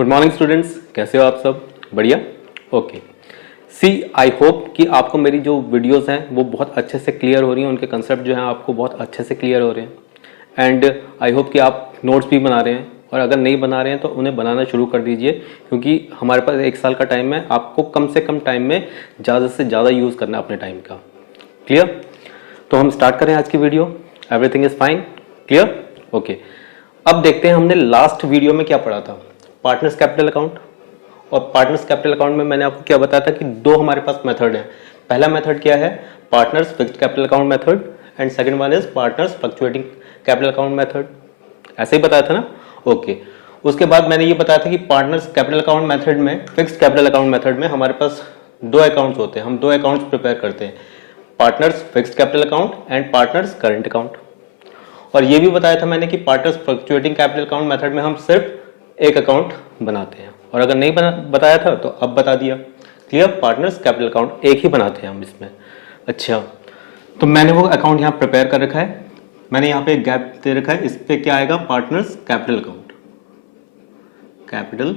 Good morning students, कैसे हो आप सब? बढ़िया। ओके सी, आई होप कि आपको मेरी जो वीडियोस हैं वो बहुत अच्छे से क्लियर हो रही हैं, उनके कंसेप्ट जो हैं आपको बहुत अच्छे से क्लियर हो रहे हैं। एंड आई होप कि आप नोट्स भी बना रहे हैं, और अगर नहीं बना रहे हैं तो उन्हें बनाना शुरू कर दीजिए, क्योंकि हमारे पास 1 साल का टाइम है। आपको कम से कम टाइम में ज़्यादा से ज़्यादा यूज़ करना है अपने टाइम का। क्लियर? तो हम स्टार्ट करें आज की video. Everything is fine? Clear? Okay. अब देखते हैं हमने लास्ट वीडियो में क्या पढ़ा था। पार्टनर्स कैपिटल अकाउंट, और पार्टनर्स कैपिटल अकाउंट में मैंने आपको क्या बताया था कि दो हमारे पास मेथड है। पहला मेथड क्या है? Partners fixed capital account method, and second one is partners fluctuating capital account method. ऐसे ही बताया था ना? ओके। उसके बाद मैंने ये बताया था कि पार्टनर्स कैपिटल अकाउंट मेथड में, फिक्स्ड कैपिटल अकाउंट मेथड में हमारे पास दो अकाउंट्स होते हैं। हम दो अकाउंट्स प्रिपेयर करते हैं, partners fixed capital account and partners current account. और ये भी बताया था मैंने कि partners fluctuating capital account method में हम सिर्फ एक अकाउंट बनाते हैं, और अगर नहीं बताया था तो अब बता दिया। क्लियर? पार्टनर्स कैपिटल अकाउंट एक ही बनाते हैं हम इसमें। अच्छा, तो मैंने वो अकाउंट यहाँ प्रिपेयर कर रखा है। मैंने यहाँ पे एक गैप दे रखा है, इस पे क्या आएगा? Partners capital account, capital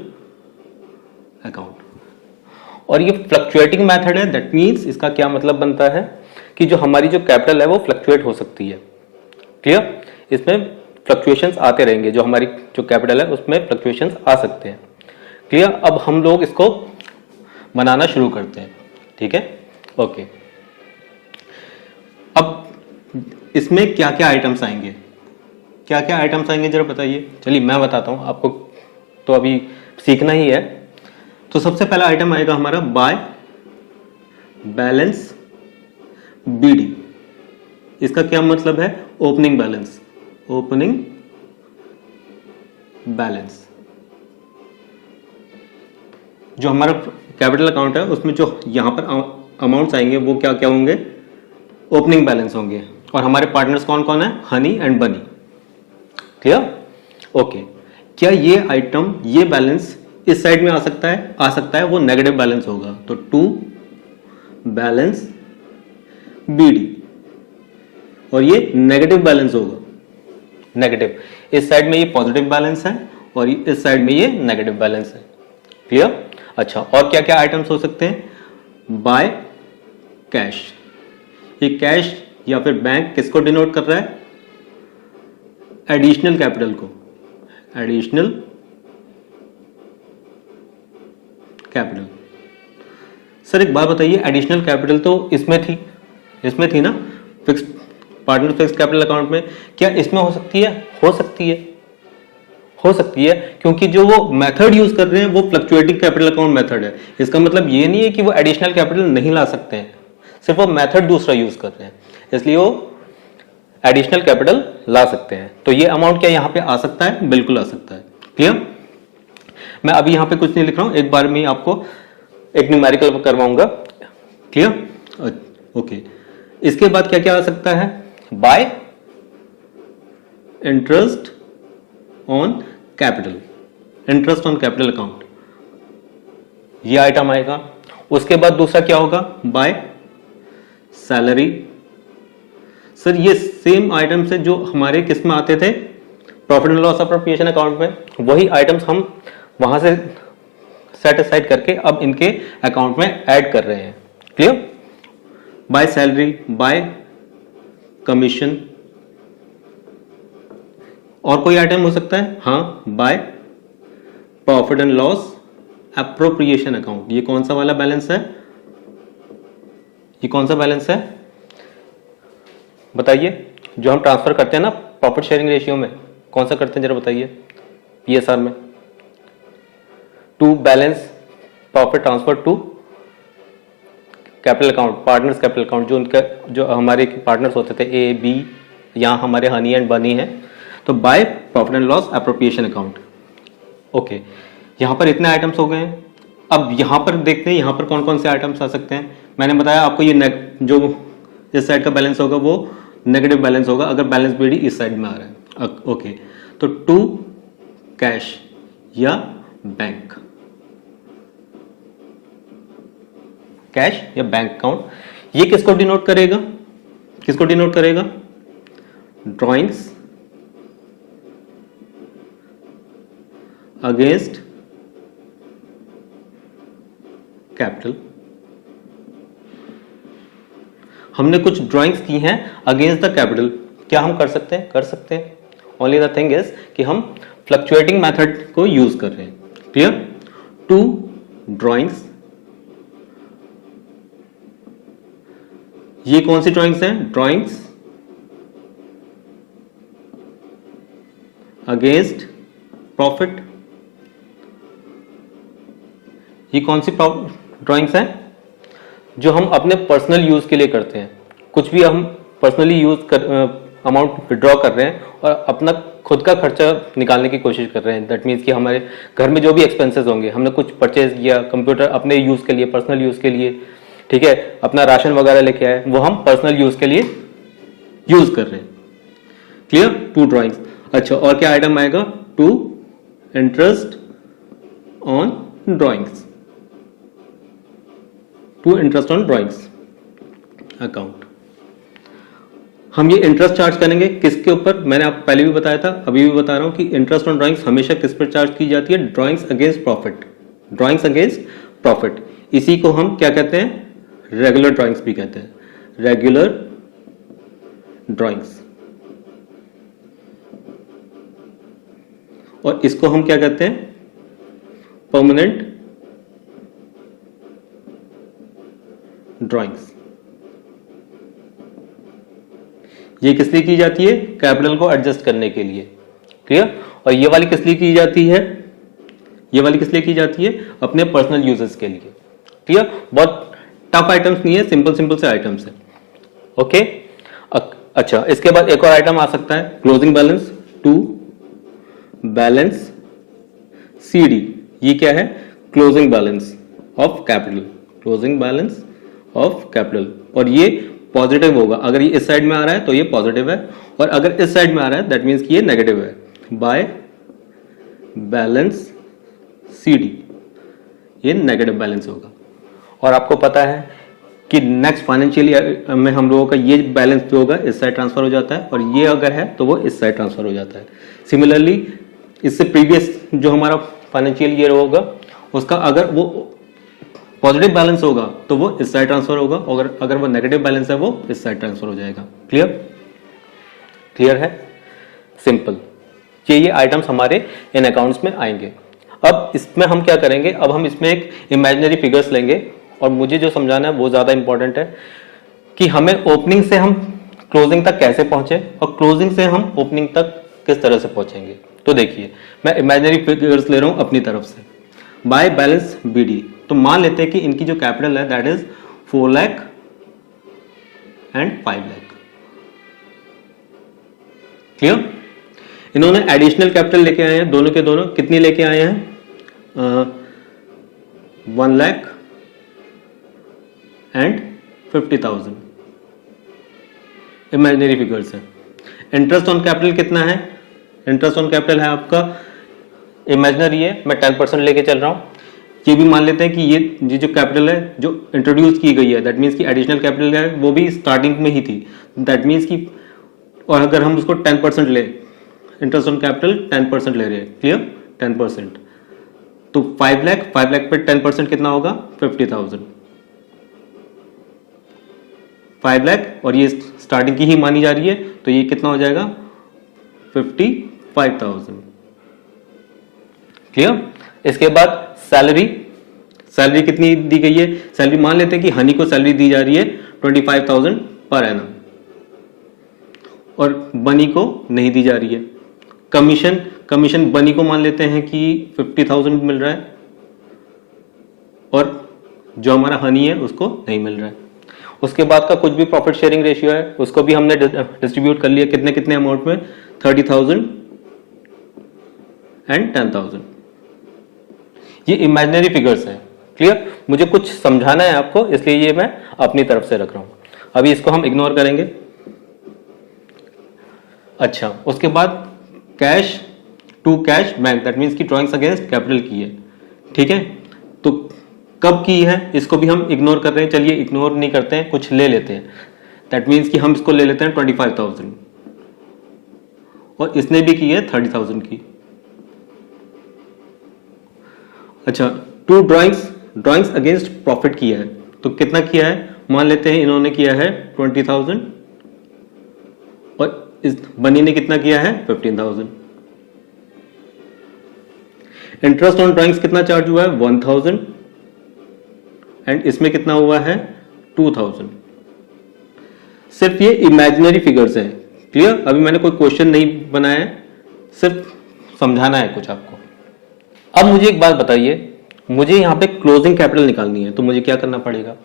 account. और ये फ्लक्चुएटिंग मेथड है, दैट मीन्स इसका क्या मतलब बनता है कि जो हमारी जो कैपिटल है वो फ्लक्चुएट हो सकती है। क्लियर? इसमें फ्लक्चुएशंस आते रहेंगे, जो हमारी जो कैपिटल है उसमें फ्लक्चुएशंस आ सकते हैं। क्लियर? अब हम लोग इसको बनाना शुरू करते हैं। ठीक है? ओके। अब इसमें क्या क्या आइटम्स आएंगे, क्या क्या आइटम्स आएंगे जरा बताइए। चलिए मैं बताता हूं आपको, तो अभी सीखना ही है। तो सबसे पहला आइटम आएगा हमारा बाय बैलेंस बीडी। इसका क्या मतलब है? Opening balance, opening balance. जो हमारा कैपिटल अकाउंट है उसमें जो यहां पर अमाउंट्स आएंगे वो क्या क्या होंगे? ओपनिंग बैलेंस होंगे। और हमारे पार्टनर्स कौन कौन है? हनी एंड बनी। क्लियर? ओके। क्या ये आइटम, ये बैलेंस इस साइड में आ सकता है? आ सकता है, वो नेगेटिव बैलेंस होगा। तो टू बैलेंस बीडी, और ये नेगेटिव बैलेंस होगा। नेगेटिव, इस साइड में ये पॉजिटिव बैलेंस है और इस साइड में ये नेगेटिव बैलेंस है। क्लियर? अच्छा, और क्या क्या आइटम्स हो सकते हैं? बाय कैश, ये कैश या फिर बैंक किसको डिनोट कर रहा है? एडिशनल कैपिटल को, एडिशनल कैपिटल। सर एक बात बताइए, एडिशनल कैपिटल तो इसमें थी ना, fixed partner fixed capital account में। क्या इसमें हो सकती है? हो सकती है, हो सकती है, क्योंकि जो वो मेथड यूज कर रहे हैं वो फ्लक्चुएटिंग कैपिटल अकाउंट मेथड है। इसका मतलब ये नहीं है कि वो एडिशनल कैपिटल नहीं ला सकते हैं, सिर्फ वो मेथड दूसरा यूज कर रहे हैं, इसलिए वो एडिशनल कैपिटल ला सकते हैं। तो ये अमाउंट क्या यहाँ पे आ सकता है? बिल्कुल आ सकता है। क्लियर? मैं अभी यहाँ पे कुछ नहीं लिख रहा हूं, एक बार में आपको एक न्यूमेरिकल करवाऊंगा। क्लियर? ओके। इसके बाद क्या क्या आ सकता है? Bye interest on capital, interest on capital account, ये आइटम आएगा। उसके बाद दूसरा क्या होगा? By salary. सर ये सेम आइटम्स है जो हमारे किस में आते थे? Profit and loss appropriation account में। वही आइटम्स हम वहां से सेट असाइड करके अब इनके अकाउंट में ऐड कर रहे हैं। Clear? By salary, bye commission. और कोई आइटम हो सकता है? हाँ, by profit and loss appropriation account. ये कौन सा वाला बैलेंस है? ये कौन सा बैलेंस है बताइए? जो हम ट्रांसफर करते हैं ना प्रॉफिट शेयरिंग रेशियो में, कौन सा करते हैं जरा बताइए? पीएसआर में, to balance profit transfer to capital account, partners capital account. जो उनका, जो हमारे पार्टनर्स होते थे ए बी, यहाँ हमारे हनी एंड बनी है, तो by profit and loss appropriation account. Okay, यहाँ पर इतने आइटम्स हो गए हैं। अब यहाँ पर देखते हैं यहाँ पर कौन कौन से आइटम्स आ सकते हैं। मैंने बताया आपको, ये जो इस साइड का बैलेंस होगा वो नेगेटिव बैलेंस होगा अगर बैलेंस बीडी इस साइड में आ रहा है। ओके, तो टू कैश या बैंक, कैश या बैंक अकाउंट, ये किसको डिनोट करेगा? किसको डिनोट करेगा? Drawings against capital. हमने कुछ ड्राइंग्स की हैं अगेंस्ट द कैपिटल। क्या हम कर सकते हैं? कर सकते हैं। ओनली द थिंग इज कि हम फ्लक्चुएटिंग मेथड को यूज कर रहे हैं। क्लियर? टू ड्राइंग्स, ये कौन सी ड्राइंग्स हैं? Drawings against profit. ये कौन सी ड्राइंग्स हैं? जो हम अपने पर्सनल यूज के लिए करते हैं। कुछ भी हम पर्सनली यूज कर अमाउंट विड्रॉ कर रहे हैं और अपना खुद का खर्चा निकालने की कोशिश कर रहे हैं। दैट मीन्स कि हमारे घर में जो भी एक्सपेंसेस होंगे, हमने कुछ परचेज किया, कंप्यूटर अपने यूज के लिए, पर्सनल यूज के लिए, ठीक है, अपना राशन वगैरह लेके आए, वो हम पर्सनल यूज के लिए यूज कर रहे हैं। क्लियर? To drawings. अच्छा, और क्या आइटम आएगा? To interest on drawings. To interest on drawings account. हम ये इंटरेस्ट चार्ज करेंगे किसके ऊपर? मैंने आपको पहले भी बताया था, अभी भी बता रहा हूं कि इंटरेस्ट ऑन ड्राइंग्स हमेशा किस पर चार्ज की जाती है? Drawings against profit. Drawings against profit, इसी को हम क्या कहते हैं? रेगुलर ड्राइंग्स भी कहते हैं। Regular drawings. और इसको हम क्या कहते हैं? Permanent drawings. ये किस लिए की जाती है? कैपिटल को एडजस्ट करने के लिए। क्लियर? और ये वाली किस लिए की जाती है? ये वाली किस लिए की जाती है? अपने पर्सनल यूजेस के लिए। क्लियर? बहुत टफ आइटम्स नहीं है, सिंपल सिंपल से आइटम्स है। ओके। अच्छा, इसके बाद एक और आइटम आ सकता है, closing balance. To balance CD। ये क्या है? Closing balance of capital. Closing balance of capital. और ये पॉजिटिव होगा। अगर ये इस साइड में आ रहा है तो ये पॉजिटिव है, और अगर इस साइड में आ रहा है दैट मीन्स कि ये नेगेटिव है। बाय बैलेंस CD ये नेगेटिव बैलेंस होगा। और आपको पता है कि नेक्स्ट फाइनेंशियल ईयर में हम लोगों का ये बैलेंस जो होगा इस साइड ट्रांसफर हो जाता है, और ये अगर है तो वो इस साइड ट्रांसफर हो जाता है। सिमिलरली इससे प्रीवियस जो हमारा फाइनेंशियल ईयर होगा उसका अगर वो पॉजिटिव बैलेंस होगा तो वो इस साइड ट्रांसफर होगा, और अगर वो नेगेटिव बैलेंस है वो इस साइड ट्रांसफर हो जाएगा। क्लियर? क्लियर है? सिंपल। ये आइटम्स हमारे इन अकाउंट्स में आएंगे। अब इसमें हम क्या करेंगे? अब हम इसमें एक इमेजिनरी फिगर्स लेंगे, और मुझे जो समझाना है वो ज्यादा इंपॉर्टेंट है कि हमें ओपनिंग से हम क्लोजिंग तक कैसे पहुंचे, और क्लोजिंग से हम ओपनिंग तक किस तरह से पहुंचेंगे। तो देखिए, मैं इमेजिनरी फिगर्स ले रहा हूं अपनी तरफ से। बाय बैलेंस BD, तो मान लेते हैं कि इनकी जो कैपिटल है that is 4 lakh and 5 lakh. Clear? इन्होंने एडिशनल कैपिटल लेके आए हैं, दोनों के दोनों कितनी लेके आए हैं? 1 लाख एंड 50,000 इमेजिनरी फिगर्स है। इंटरेस्ट ऑन कैपिटल कितना है? इंटरेस्ट ऑन कैपिटल है आपका इमेजिनरी है, मैं 10% लेके चल रहा हूं। ये भी मान लेते हैं कि ये जो कैपिटल है जो इंट्रोड्यूस की गई है दैट मीन्स कि एडिशनल कैपिटल है वो भी स्टार्टिंग में ही थी। दैट मीन्स कि, और अगर हम उसको 10% ले, इंटरेस्ट ऑन कैपिटल 10% ले रहे हैं। क्लियर? 10%, तो 5 लाख पे 10% कितना होगा? 50,000। 5 लाख, और ये स्टार्टिंग की ही मानी जा रही है तो ये कितना हो जाएगा? 55,000। क्लियर? इसके बाद सैलरी कितनी दी गई है? सैलरी मान लेते हैं कि हनी को सैलरी दी जा रही है 25,000 पर एनम, और बनी को नहीं दी जा रही है। कमीशन बनी को मान लेते हैं कि 50,000 मिल रहा है, और जो हमारा हनी है उसको नहीं मिल रहा है। उसके बाद का कुछ भी प्रॉफिट शेयरिंग रेशियो है उसको भी हमने डिस्ट्रीब्यूट कर लिया। कितने कितने अमाउंट में? 30,000 एंड 10,000। ये इमेजिनरी फिगर्स है। क्लियर? मुझे कुछ समझाना है आपको, इसलिए ये मैं अपनी तरफ से रख रहा हूं। अभी इसको हम इग्नोर करेंगे। अच्छा, उसके बाद cash to cash bank, that means की ड्रॉइंग्स अगेंस्ट कैपिटल की है। ठीक है, तो कब की है इसको भी हम इग्नोर कर रहे हैं। चलिए इग्नोर नहीं करते हैं, कुछ ले लेते हैं। दैट मीन्स कि हम इसको ले लेते हैं 25,000, और इसने भी की है 30,000 की। अच्छा, to drawings drawings against profit किया है, तो कितना किया है, मान लेते हैं इन्होंने किया है 20,000 और इस बनी ने कितना किया है 15,000। इंटरेस्ट ऑन ड्राइंग्स कितना चार्ज हुआ है 1,000 एंड इसमें कितना हुआ है 2,000। सिर्फ ये इमेजिनरी फिगर्स है, क्लियर। अभी मैंने कोई क्वेश्चन नहीं बनाया है, सिर्फ समझाना है कुछ आपको। अब मुझे एक बात बताइए, मुझे यहां पे क्लोजिंग कैपिटल निकालनी है, तो मुझे क्या करना पड़ेगा,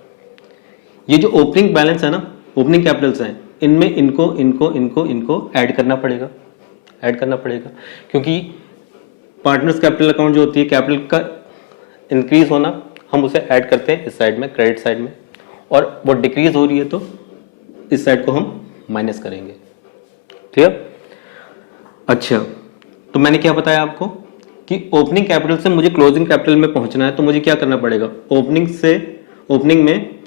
ये जो ओपनिंग बैलेंस है ना, ओपनिंग कैपिटल्स हैं, इनमें इनको इनको इनको इनको ऐड करना पड़ेगा, ऐड करना पड़ेगा, क्योंकि पार्टनर्स कैपिटल अकाउंट जो होती है, कैपिटल का इंक्रीज होना, हम उसे ऐड करते हैं इस साइड में, क्रेडिट साइड में, और वो डिक्रीज हो रही है तो इस साइड को हम माइनस करेंगे, क्लियर। अच्छा, तो मैंने क्या बताया आपको कि ओपनिंग कैपिटल से मुझे क्लोजिंग कैपिटल में पहुंचना है, तो मुझे क्या करना पड़ेगा, ओपनिंग में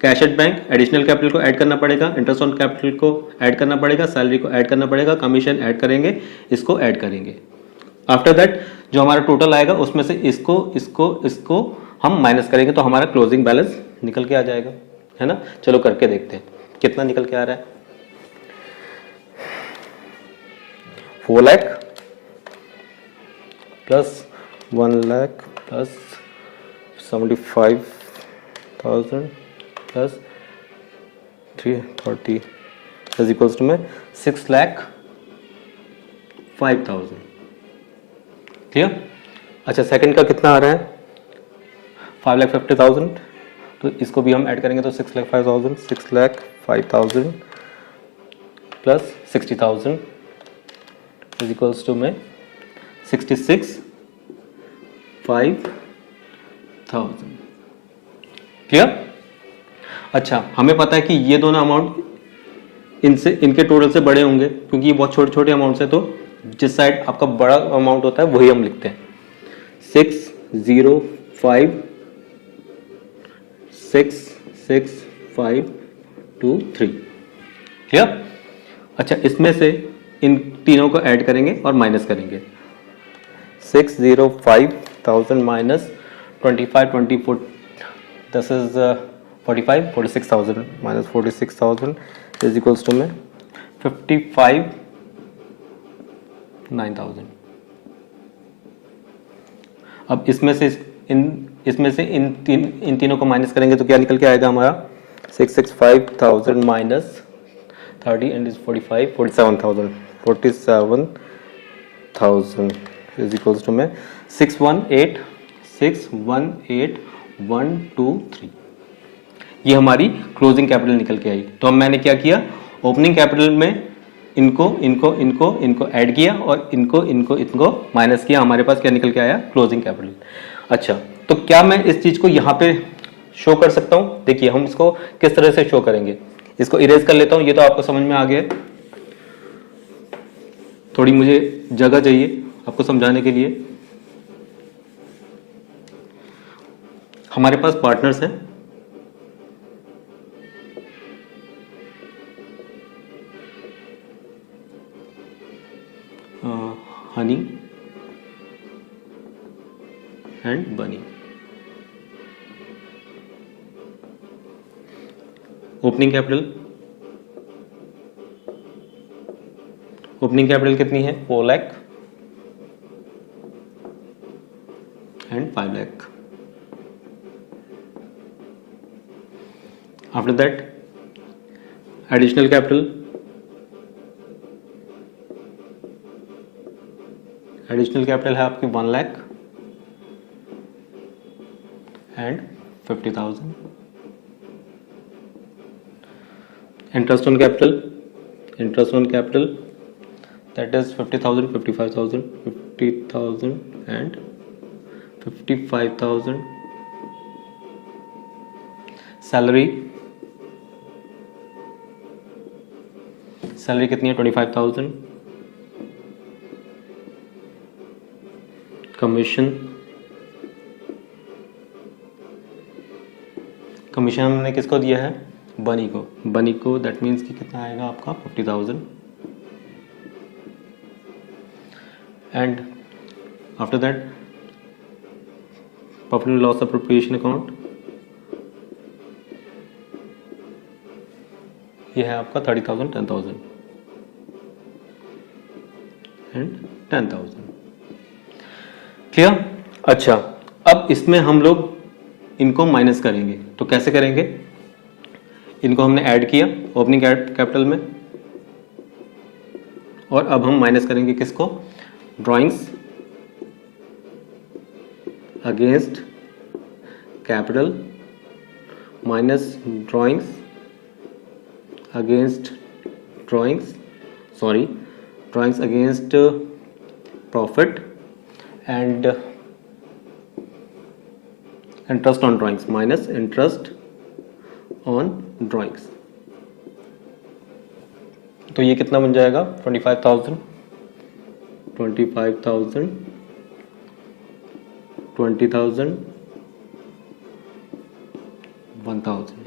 cash at bank additional capital को ऐड करना पड़ेगा, इंटरेस्ट ऑन कैपिटल को ऐड करना पड़ेगा, सैलरी को ऐड करना पड़ेगा, कमीशन ऐड करेंगे, इसको ऐड करेंगे। आफ्टर दैट जो हमारा टोटल आएगा उसमें से इसको हम माइनस करेंगे, तो हमारा क्लोजिंग बैलेंस निकल के आ जाएगा, है ना। चलो करके देखते हैं कितना निकल के आ रहा है। 4 lakh plus 1 lakh plus 75,000 plus 330 is equals to में 6,05,000, क्लियर। अच्छा, सेकंड का कितना आ रहा है 5,50,000, तो इसको भी हम ऐड करेंगे तो 6,05,000, 6,05,000 प्लस 60,000 इज इक्वल्स टू में 66,5,000, क्लियर। अच्छा, हमें पता है कि ये दोनों अमाउंट इनके टोटल से बड़े होंगे, क्योंकि ये बहुत छोटे छोटे अमाउंट्स है, तो जिस साइड आपका बड़ा अमाउंट होता है वही हम लिखते हैं। 6,05,6,6,5,2,3, क्लियर। अच्छा, इसमें से इन तीनों को ऐड करेंगे और माइनस करेंगे। 6,05,000 minus 25,24 this is 46,000 minus 46,000 is equals to में 55,9,000। अब इसमें से इन तीनों को माइनस करेंगे तो क्या निकल के आएगा हमारा 665,000 minus 30 and is 45 47,000 is equals to में 618,123। ये हमारी क्लोजिंग कैपिटल निकल के आई। तो अब मैंने क्या किया, ओपनिंग कैपिटल में इनको ऐड किया और इनको माइनस किया, हमारे पास क्या निकल के आया क्लोजिंग कैपिटल। अच्छा, तो क्या मैं इस चीज को यहाँ पे शो कर सकता हूँ। देखिए हम इसको किस तरह से शो करेंगे, इसको इरेज कर लेता हूँ, ये तो आपको समझ में आ गया। थोड़ी मुझे जगह चाहिए आपको समझाने के लिए। हमारे पास पार्टनर्स हैं, हनी एंड बनी। ओपनिंग कैपिटल कितनी है 4 lakh and 5 lakh. After that additional capital है आपकी 1 lakh and 50,000। Interest on capital that is 50,000, 55,000, 50,000 and 55,000. Salary कितनी है 25,000। कमीशन हमने किसको दिया है बनी को दैट मीन्स कि कितना आएगा आपका 50,000। And after that profit and loss appropriation account, ये है आपका 30,000, 10,000 एंड 10,000। क्लियर? अच्छा, अब इसमें हम लोग इनको माइनस करेंगे, तो कैसे करेंगे? इनको हमने ऐड किया ओपनिंग कैपिटल में, और अब हम माइनस करेंगे किसको? Drawings against capital minus drawings against drawings against profit and interest on drawings minus interest on drawings. तो ये कितना बन जाएगा? 25,000, 20,000, 1,000।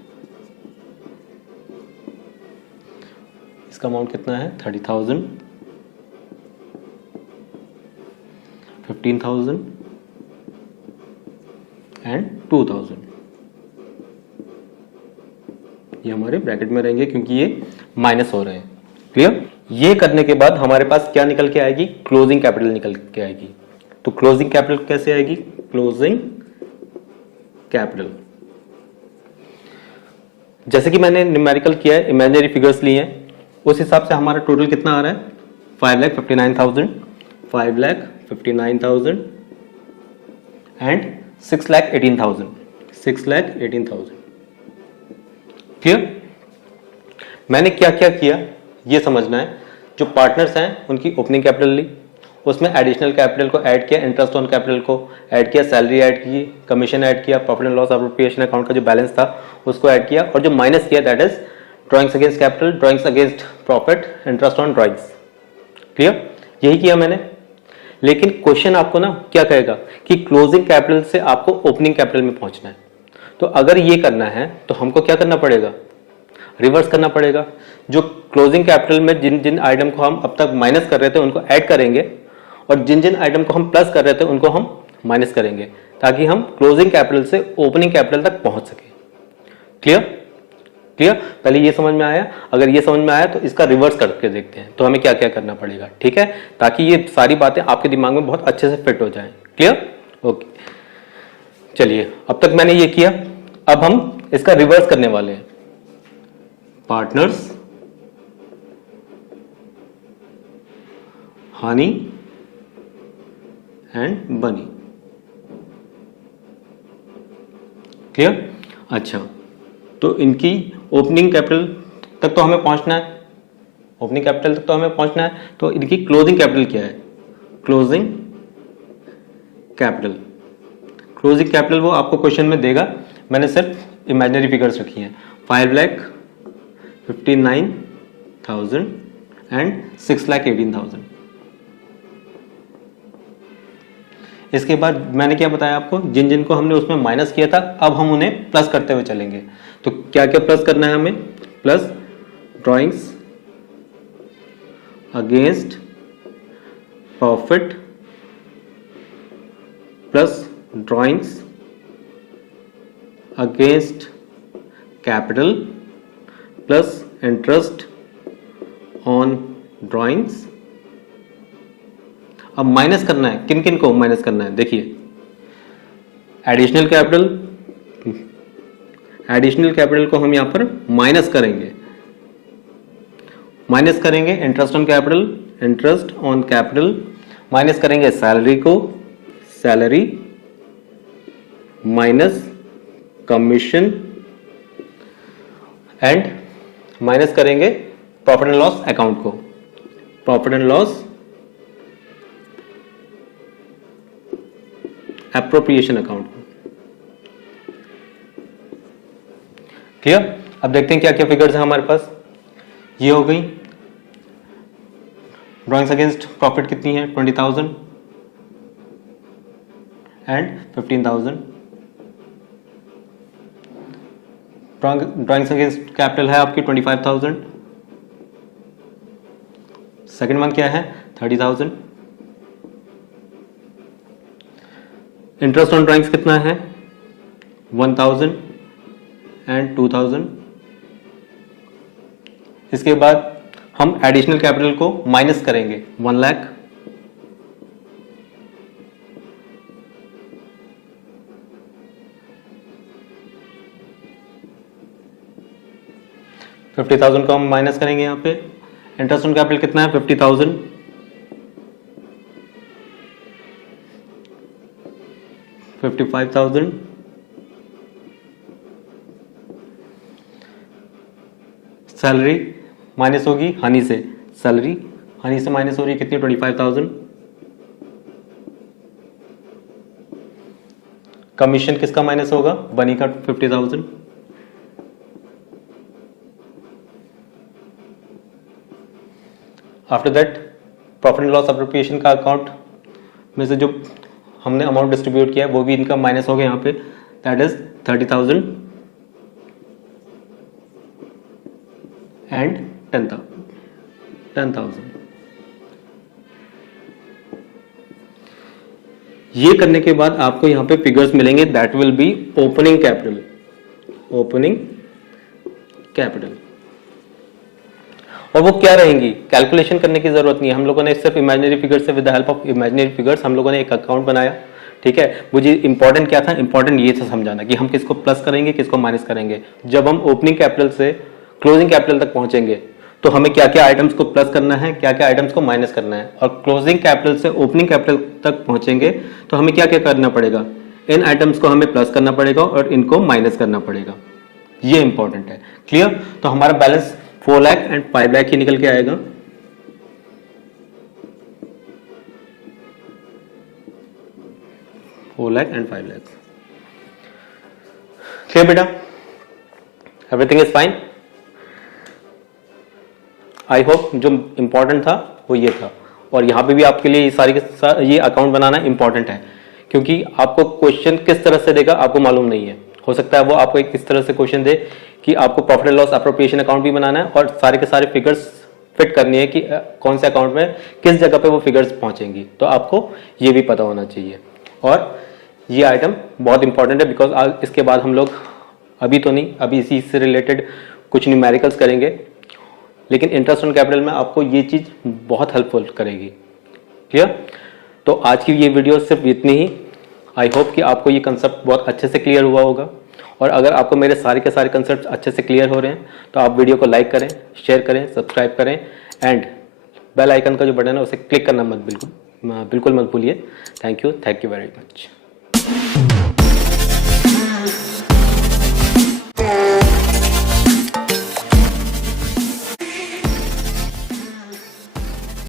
इसका अमाउंट कितना है? 30,000, 15,000 एंड 2,000। ये हमारे ब्रैकेट में रहेंगे क्योंकि ये माइनस हो रहे हैं। क्लियर? ये करने के बाद हमारे पास क्या निकल के आएगी? क्लोजिंग कैपिटल निकल के आएगी। तो क्लोजिंग कैपिटल कैसे आएगी? क्लोजिंग कैपिटल, जैसे कि मैंने न्यूमेरिकल किया है, इमेजिनरी फिगर्स लिए हैं, उस हिसाब से हमारा टोटल कितना आ रहा है? 5,59,000, 5,59,000 एंड 6,18,000, 6,18,000। क्लियर? मैंने क्या क्या किया ये समझना है। जो पार्टनर्स हैं उनकी ओपनिंग कैपिटल ली, उसमें एडिशनल कैपिटल को ऐड किया, इंटरेस्ट ऑन कैपिटल को ऐड किया, सैलरी ऐड की, कमीशन ऐड किया, profit and loss appropriation account का जो बैलेंस था उसको ऐड किया, और जो माइनस किया that is drawings against capital, drawings against profit, interest on drawings. Clear? यही किया मैंने। लेकिन क्वेश्चन आपको ना क्या कहेगा कि क्लोजिंग कैपिटल से आपको ओपनिंग कैपिटल में पहुंचना है। तो अगर ये करना है तो हमको क्या करना पड़ेगा? रिवर्स करना पड़ेगा। जो क्लोजिंग कैपिटल में जिन जिन आइटम को हम अब तक माइनस कर रहे थे उनको ऐड करेंगे, और जिन जिन आइटम को हम प्लस कर रहे थे उनको हम माइनस करेंगे, ताकि हम क्लोजिंग कैपिटल से ओपनिंग कैपिटल तक पहुंच सके। क्लियर? क्लियर? पहले ये समझ में आया? अगर ये समझ में आया तो इसका रिवर्स करके देखते हैं, तो हमें क्या क्या करना पड़ेगा। ठीक है? ताकि ये सारी बातें आपके दिमाग में बहुत अच्छे से फिट हो जाएं। क्लियर? ओके, चलिए, अब तक मैंने ये किया, अब हम इसका रिवर्स करने वाले हैं। पार्टनर्स हनी एंड बनी। क्लियर? अच्छा, तो इनकी ओपनिंग कैपिटल तक तो हमें पहुंचना है, ओपनिंग कैपिटल तक तो हमें पहुंचना है, तो इनकी क्लोजिंग कैपिटल क्या है? क्लोजिंग कैपिटल, क्लोजिंग कैपिटल वो आपको क्वेश्चन में देगा, मैंने सिर्फ इमेजिनरी फिगर्स रखी हैं। 5,59,000 एंड 6,18,000। इसके बाद मैंने क्या बताया आपको? जिन जिन को हमने उसमें माइनस किया था अब हम उन्हें प्लस करते हुए चलेंगे। तो क्या क्या प्लस करना है हमें? Plus drawings against profit plus drawings against capital plus interest on drawings. अब माइनस करना है, किन किन को माइनस करना है? देखिए, एडिशनल कैपिटल को हम यहां पर माइनस करेंगे। माइनस करेंगे इंटरेस्ट ऑन कैपिटल, माइनस करेंगे सैलरी को, salary minus commission, and minus करेंगे प्रॉफिट एंड लॉस अकाउंट को, profit and loss appropriation account को। क्लियर? अब देखते हैं क्या क्या फिगर्स हैं हमारे पास। ये हो गई ड्राइंग्स अगेंस्ट प्रॉफिट कितनी है? 20,000 एंड 15,000। ड्राइंग्स अगेंस्ट कैपिटल है आपकी 25,000। सेकेंड वन क्या है? 30,000। इंटरेस्ट ऑन ड्राइंग्स कितना है 1000 एंड 2000। इसके बाद हम एडिशनल कैपिटल को माइनस करेंगे 1 लाख, $50,000 को हम माइनस करेंगे यहाँ पे। इंटरेस्ट ऑन कैपिटल कितना है 50,000, $55,000, सैलरी माइनस होगी हनी से, सैलरी हनी से माइनस हो रही है कितनी 25,000, कमीशन किसका माइनस होगा बनी का 50,000, after that profit and loss appropriation का अकाउंट में से जो हमने अमाउंट डिस्ट्रीब्यूट किया है वो भी इनका माइनस हो गया यहाँ पे, दैट इज 30,000 एंड 10,000। ये करने के बाद आपको यहाँ पे फिगर्स मिलेंगे, that will be opening capital, opening capital. और वो क्या रहेंगी कैलकुलेशन करने की जरूरत नहीं है, हम लोगों ने सिर्फ इमेजिनरी फिगर से with the help of imaginary figures हम लोगों ने एक अकाउंट बनाया, ठीक है। मुझे इंपॉर्टेंट क्या था, इंपॉर्टेंट ये था समझाना कि हम किसको प्लस करेंगे किसको माइनस करेंगे। जब हम ओपनिंग कैपिटल से क्लोजिंग कैपिटल तक पहुंचेंगे तो हमें क्या क्या आइटम्स को प्लस करना है, क्या क्या आइटम्स को माइनस करना है, और क्लोजिंग कैपिटल से ओपनिंग कैपिटल तक पहुंचेंगे तो हमें क्या क्या करना पड़ेगा, इन आइटम्स को हमें प्लस करना पड़ेगा और इनको माइनस करना पड़ेगा, ये इंपॉर्टेंट है। क्लियर? तो हमारा बैलेंस 4 लाख एंड 5 लाख ही निकल के आएगा। $4,05,00,000। क्लियर बेटा? Everything is fine? I hope जो इंपॉर्टेंट था वो ये था, और यहां पे भी आपके लिए ये अकाउंट बनाना इंपॉर्टेंट है, क्योंकि आपको क्वेश्चन किस तरह से देगा आपको मालूम नहीं है। हो सकता है वो आपको एक इस तरह से क्वेश्चन दे कि आपको profit and loss appropriation account भी बनाना है और सारे के सारे फिगर्स फिट करनी है कि कौन से अकाउंट में किस जगह पे वो फिगर्स पहुंचेंगी, तो आपको ये भी पता होना चाहिए। और ये आइटम बहुत इंपॉर्टेंट है बिकॉज इसके बाद हम लोग अभी तो नहीं, अभी इसी से रिलेटेड कुछ न्यूमेरिकल्स करेंगे, लेकिन इंटरेस्ट ऑन कैपिटल में आपको ये चीज बहुत हेल्पफुल करेगी। क्लियर? तो आज की ये वीडियो सिर्फ इतनी ही। आई होप कि आपको ये कंसेप्ट बहुत अच्छे से क्लियर हुआ होगा, और अगर आपको मेरे सारे के सारे कंसेप्ट अच्छे से क्लियर हो रहे हैं तो आप वीडियो को लाइक करें, शेयर करें, सब्सक्राइब करें, एंड बेल आइकन का जो बटन है उसे क्लिक करना बिल्कुल मत भूलिए। Thank you very much.